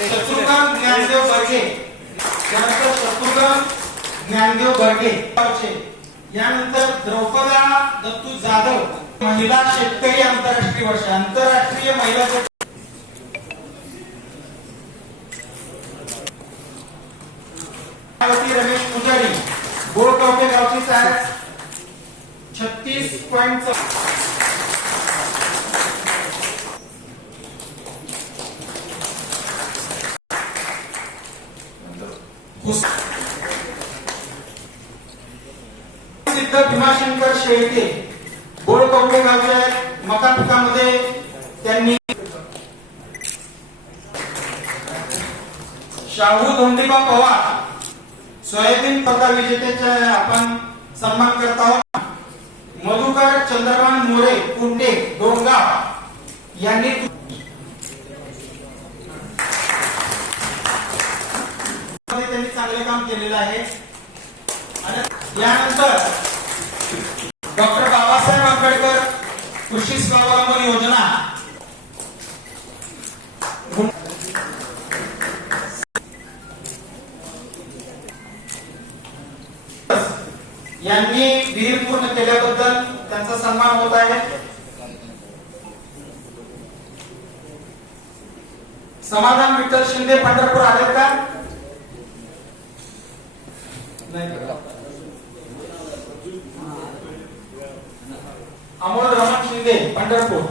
शत्रुघ्न ज्ञानदेव बर्गे, त्यानंतर शत्रुघ्न ज्ञानदेव बर्गे, यानंतर द्रौपदा दत्तू जाधव, महिला शेतकरी आंतरराष्ट्रीय वर्ष, आंतरराष्ट्रीय महिला रमेश पुजारी, गोळकवठे गावची साहेब 36.4 सिद्ध भीमाशंकर शेळके, गोळकवठे गावचे मका पिकामध्ये त्यांनी शाहू धोंडीबा पवार सोयाबीन पदक विजेत्याचा आपण सन्मान करत आहोत. मधुकर चंद्रकांत मोरे कुंडे डोंगाव यांनी त्यांनी चांगले काम केलेलं आहे. आणि यानंतर डॉक्टर बाबासाहेब आंबेडकर कृषी स्वावलंबन योजना यांनी विहीर पूर्ण केल्याबद्दल त्यांचा सन्मान होत आहे. समाधान विठ्ठल शिंदे पंढरपूर आले का? अमोल रमण शिंदे पंढरपूर.